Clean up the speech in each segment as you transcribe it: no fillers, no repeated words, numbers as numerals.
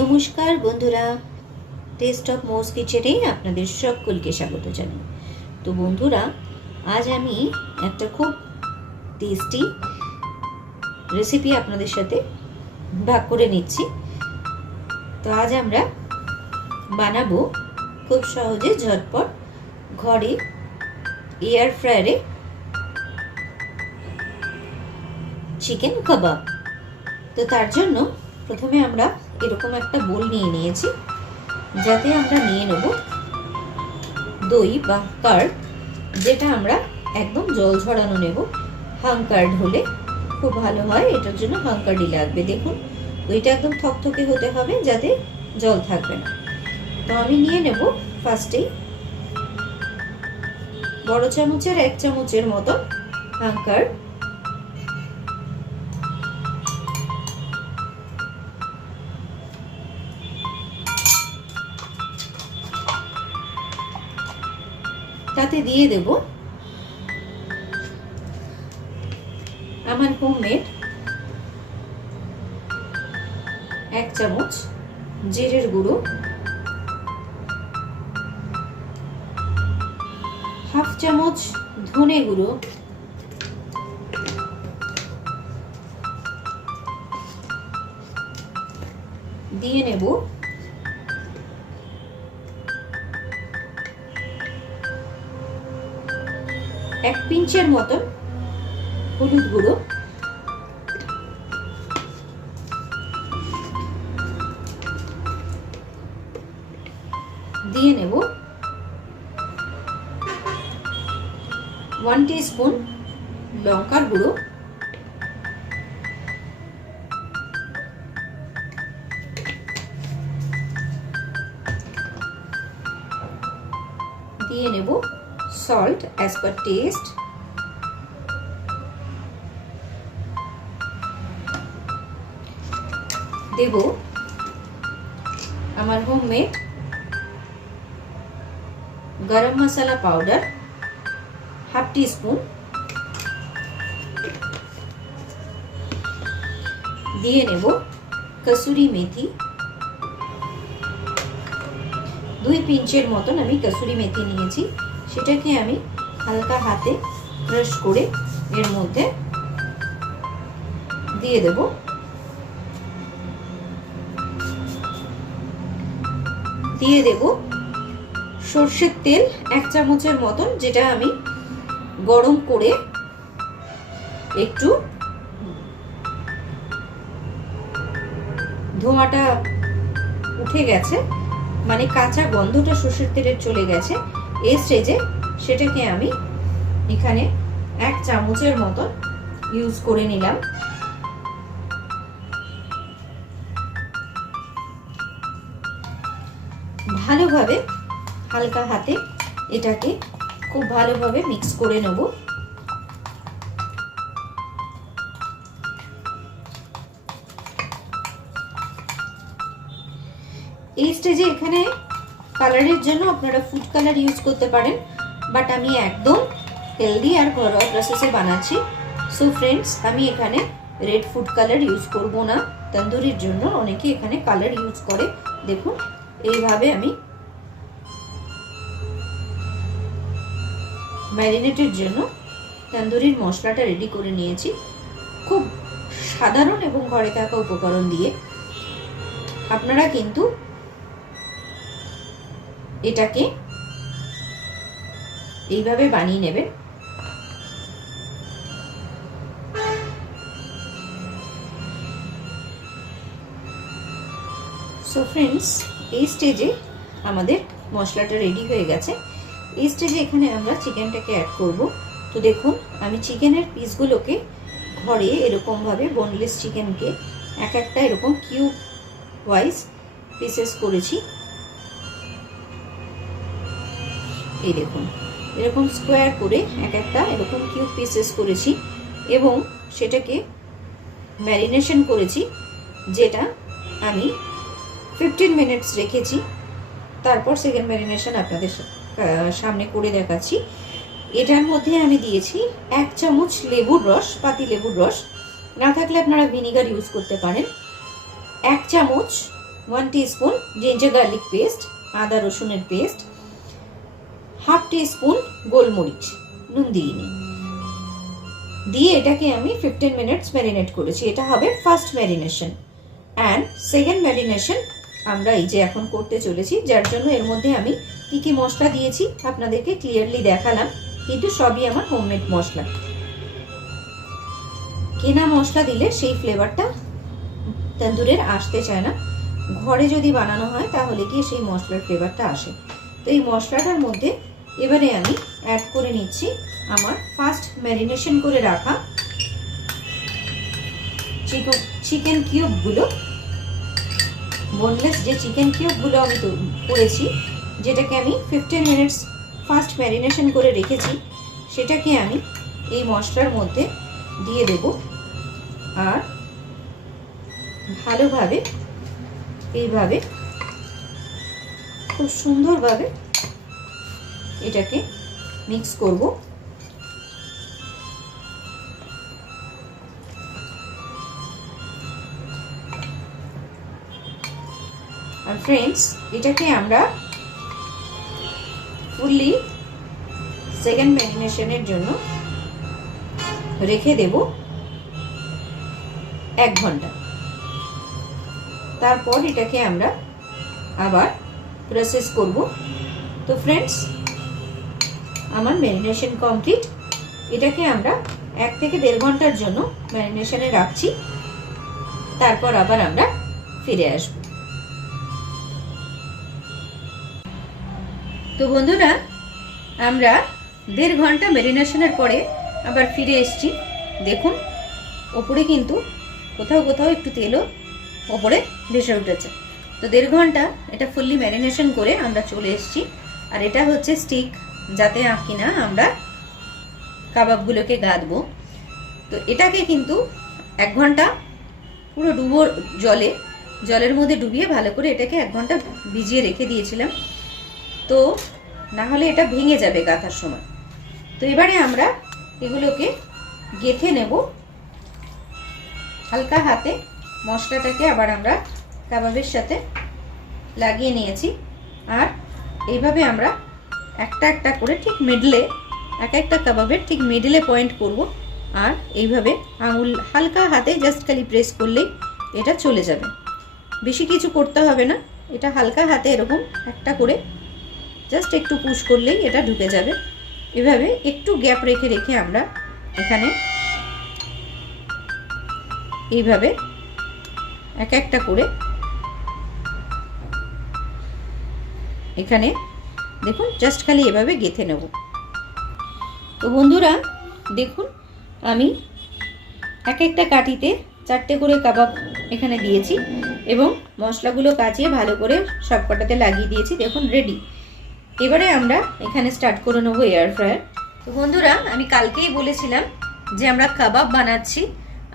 নমস্কার বন্ধুরা, test of মোস কিচেনে আপনাদের সকলকে স্বাগত জানাই। তো বন্ধুরা, আজ আমি একটা খুব টেস্টি রেসিপি আপনাদের সাথে ভাগ করে নিচ্ছি। তো আজ আমরা বানাবো খুব সহজে ঝটপট ঘরে এয়ার ফ্রায়ারে চিকেন কাবাব। তো তার জন্য প্রথমে আমরা এরকম একটা বোল নিয়ে নিয়েছি, যাতে আমরা নিয়ে নেব দই বা কার্ড, যেটা আমরা একদম জল ঝরানো নেব। হাঙ্কার্ড হলে খুব ভালো হয়, এটার জন্য হাঙ্কার্ডই লাগবে। দেখুন, দইটা একদম থকথকে হতে হবে, যাতে জল থাকবে না। তো আমি নিয়ে নেব ফার্স্টেই বড় চামচের 1 চামচের মতো হাঙ্কার্ড। তাতে দিয়ে দেব আমার হোমমেড 1 চামচ জিরের গুঁড়ো, হাফ চামচ ধনে গুঁড়ো, দিয়ে নেব 1 পিঞ্চের মতন হলুদ গুঁড়ো, দিয়ে নেব 1 টিস্পুন লঙ্কার গুঁড়ো, দিয়ে নেব সল্ট অ্যাজ পার টেস্ট, দেব আমার হোমমেড গরম মশলা পাউডার হাফ টিস্পুন, দিয়ে নেব কসুরি মেথি 2 পিঞ্চের মতন আমি কসুরি মেথি নিয়েছি। সেটাকে আমি হালকা হাতে ক্রাশ করে এর মধ্যে দিয়ে দেব। দিয়ে দেব সর্ষের তেল 1 চামচের মতন, যেটা আমি গরম করে একটু ধোঁয়াটা উঠে গেছে, মানে কাঁচা গন্ধটা সর্ষের তেলের চলে গেছে। এই স্টেজে সেটাকে আমি এখানে 1 চামচের মতন ইউজ করে নিলাম। ভালোভাবে হালকা হাতে এটাকে খুব ভালোভাবে মিক্স করে নেব। এই স্টেজে এখানে কালারের জন্য আপনারা ফুড কালার ইউজ করতে পারেন, বাট আমি একদম হেলদি আর ঘরোয়া প্রসেসে বানাচ্ছি। সো ফ্রেন্ডস, আমি এখানে রেড ফুড কালার ইউজ করব না। তন্দুরির জন্য অনেকে এখানে কালার ইউজ করে। দেখুন, এইভাবে আমি ম্যারিনেটের জন্য তন্দুরির মশলাটা রেডি করে নিয়েছি, খুব সাধারণ এবং ঘরে থাকা উপকরণ দিয়ে। আপনারা কিন্তু এটাকে এইভাবে বানিয়ে নেবেন। সো ফ্রেন্ডস, এই স্টেজে আমাদের মশলাটা রেডি হয়ে গেছে। এই স্টেজে এখানে আমরা চিকেনটাকে অ্যাড করব। তো দেখুন, আমি চিকেনের পিসগুলোকে ঘরে এরকমভাবে বোনলেস চিকেনকে একটা এরকম কিউব ওয়াইজ পিসেস করেছি। এই দেখুন, এরকম স্কোয়ার করে একটা এরকম কিউব পিসেস করেছি এবং সেটাকে ম্যারিনেশন করেছি, যেটা আমি 15 মিনিটস রেখেছি। তারপর সেকেন্ড ম্যারিনেশন আপনাদের সামনে করে দেখাচ্ছি। এটার মধ্যে আমি দিয়েছি 1 চামচ লেবুর রস, পাতি লেবুর রস, না থাকলে আপনারা ভিনিগার ইউজ করতে পারেন। 1 চামচ 1 টিস্পুন জিঞ্জার গার্লিক পেস্ট, আদা রসুনের পেস্ট, হাফ টিস্পুন গোলমরিচ, নুন দিইনি, দিয়ে এটাকে আমি 15 মিনিটস ম্যারিনেট করেছি। এটা হবে first marination. And second marination আমরা এই যে এখন করতে চলেছি, যার জন্য এর মধ্যে আমি কি কি মশলা দিয়েছি আপনাদেরকে ক্লিয়ারলি দেখালাম, কিন্তু সবই আমার হোমমেড মশলা। কেনা মশলা দিলে সেই ফ্লেভারটা তন্দুরের আসতে চায় না, ঘরে যদি বানানো হয় তাহলে কি সেই মশলার ফ্লেভারটা আসে। তো এই মশলাটার মধ্যে এবারে আমি অ্যাড করে নিচ্ছি আমার ফার্স্ট ম্যারিনেশন করে রাখা চিকেন কিউবগুলো, বোনলেস যে চিকেন কিউবগুলো আমি তো করেছি, যেটাকে আমি 15 মিনিটস ফার্স্ট ম্যারিনেশন করে রেখেছি, সেটাকে আমি এই মশলার মধ্যে দিয়ে দেব। আর ভালোভাবে এইভাবে খুব সুন্দরভাবে এটাকে মিক্স করব। আর ফ্রেন্ডস, এটাকে আমরা ফুললি সেকেন্ড ম্যারিনেশনের জন্য রেখে দেব 1 ঘন্টা। তারপর এটাকে আমরা আবার প্রসেস করব। তো ফ্রেন্ডস, আমার ম্যারিনেশন কমপ্লিট। এটাকে আমরা 1 থেকে 1.5 ঘন্টার জন্য ম্যারিনেশনে রাখছি, তারপর আবার আমরা ফিরে আসব। তো বন্ধুরা, আমরা 1.5 ঘন্টা ম্যারিনেশনের পরে আবার ফিরে এসেছি। দেখুন, ওপরে কিন্তু কোথাও কোথাও একটু তেলও ওপরে ভেসে উঠেছে। তো 1.5 ঘন্টা এটা ফুললি ম্যারিনেশন করে আমরা চলে এসেছি। আর এটা হচ্ছে স্টিক, যাতে কিনা আমরা কাবাবগুলোকে গাঁথবো। তো এটাকে কিন্তু 1 ঘন্টা পুরো জলের মধ্যে ডুবিয়ে ভালো করে এটাকে 1 ঘন্টা ভিজিয়ে রেখে দিয়েছিলাম, তো না হলে এটা ভেঙে যাবে গাঁথার সময়। তো এবারে আমরা এগুলোকে গেঁথে নেব হালকা হাতে। মশলাটাকে আবার আমরা কাবাবের সাথে লাগিয়ে নিয়েছি, আর এইভাবে আমরা একটা একটা করে ঠিক মিডলে, একটা কাবাবের ঠিক মিডলে পয়েন্ট করব। আর এইভাবে আঙুল হালকা হাতে জাস্ট খালি প্রেস করলেই এটা চলে যাবে, বেশি কিছু করতে হবে না। এটা হালকা হাতে এরকম একটা করে জাস্ট একটু পুশ করলেই এটা ঢুকে যাবে। এভাবে একটু গ্যাপ রেখে রেখে আমরা এখানে এইভাবে একটা করে এখানে দেখুন জাস্ট খালি এভাবে গেঁথে নেব। তো বন্ধুরা দেখুন, আমি একটা কাঠিতে 4টে করে কাবাব এখানে দিয়েছি এবং মশলাগুলো কাচিয়ে ভালো করে সবকটাতে লাগিয়ে দিয়েছি। দেখুন রেডি। এবারে আমরা এখানে স্টার্ট করে নেবো এয়ার ফ্রায়ার। তো বন্ধুরা, আমি কালকেই বলেছিলাম যে আমরা কাবাব বানাচ্ছি,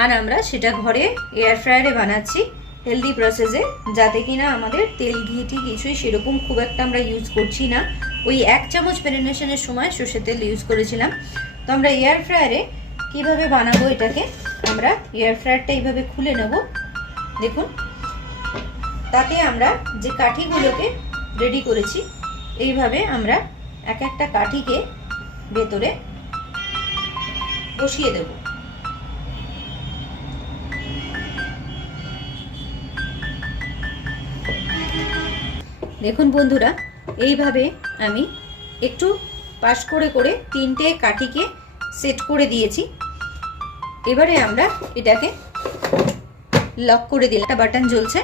আর আমরা সেটা ঘরে এয়ার ফ্রায়ারে বানাচ্ছি হেলদি প্রসেসে, যাতে কিনা আমাদের তেল ঘিটি কিছুই সেরকম খুব একটা আমরা ইউজ করছি না। ওই 1 চামচ ম্যারিনেশনের সময় সর্ষের তেল ইউজ করেছিলাম। তো আমরা এয়ার ফ্রায়ারে কিভাবে বানাবো, এটাকে আমরা এয়ার ফ্রায়ারটা এইভাবে খুলে নেব। দেখুন, তাতে আমরা যে কাঠিগুলোকে রেডি করেছি, এইভাবে আমরা একটা কাঠিকে ভেতরে বসিয়ে দেব। দেখুন বন্ধুরা, এইভাবে আমি একটু পাশ করে করে 3টে কাঠিকে সেট করে দিয়েছি। এবারে আমরা এটাকে লক করে দিলাম। একটা বাটন জ্বলছে,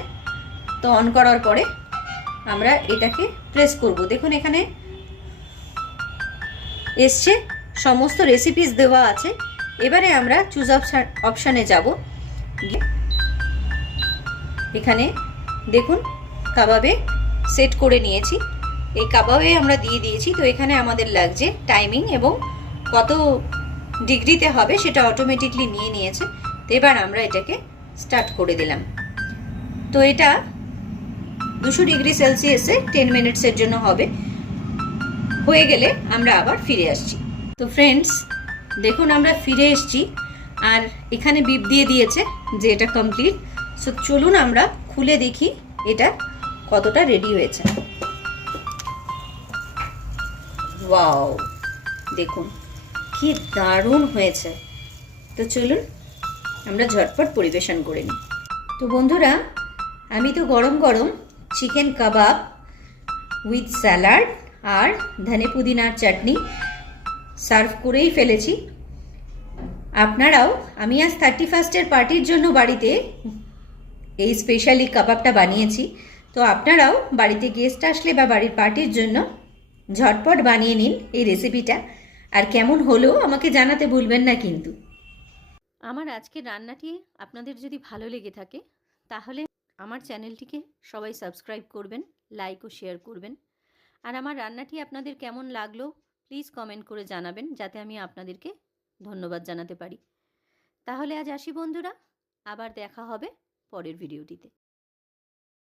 তো অন করার পরে আমরা এটাকে প্রেস করব। দেখুন এখানে এসছে, সমস্ত রেসিপিস দেওয়া আছে। এবারে আমরা চুজ অপশানে যাব। এখানে দেখুন কাবাবে সেট করে নিয়েছি, এই কাবাবে আমরা দিয়ে দিয়েছি। তো এখানে আমাদের লাগছে টাইমিং এবং কত ডিগ্রিতে হবে সেটা অটোমেটিকলি নিয়ে নিয়েছে। তো এবার আমরা এটাকে স্টার্ট করে দিলাম। তো এটা 200 ডিগ্রি সেলসিয়াসে 10 মিনিটসের জন্য হবে। হয়ে গেলে আমরা আবার ফিরে আসছি। তো ফ্রেন্ডস দেখুন, আমরা ফিরে এসেছি, আর এখানে বিপ দিয়ে দিয়েছে যে এটা কমপ্লিট। সো চলুন আমরা খুলে দেখি এটা কতটা রেডি হয়েছে। ওয়াও, দেখুন কি দারুণ হয়েছে। তো চলুন আমরা ঝটপট পরিবেশন করে নিই। তো বন্ধুরা, আমি তো গরম গরম চিকেন কাবাব উইথ স্যালাড আর ধনে পুদিনার চাটনি সার্ভ করেই ফেলেছি। আপনারাও, আমি আজ 31st পার্টির জন্য বাড়িতে এই স্পেশালি কাবাবটা বানিয়েছি। তো আপনারাও বাড়িতে গেস্ট আসলে বা বাড়ির পার্টির জন্য ঝটপট বানিয়ে নিন এই রেসিপিটা। আর কেমন হলো আমাকে জানাতে ভুলবেন না কিন্তু। আমার আজকের রান্নাটি আপনাদের যদি ভালো লেগে থাকে তাহলে আমার চ্যানেলটিকে সবাই সাবস্ক্রাইব করবেন, লাইক ও শেয়ার করবেন। আর আমার রান্নাটি আপনাদের কেমন লাগলো প্লিজ কমেন্ট করে জানাবেন, যাতে আমি আপনাদেরকে ধন্যবাদ জানাতে পারি। তাহলে আজ আসি বন্ধুরা, আবার দেখা হবে পরের ভিডিওটিতে।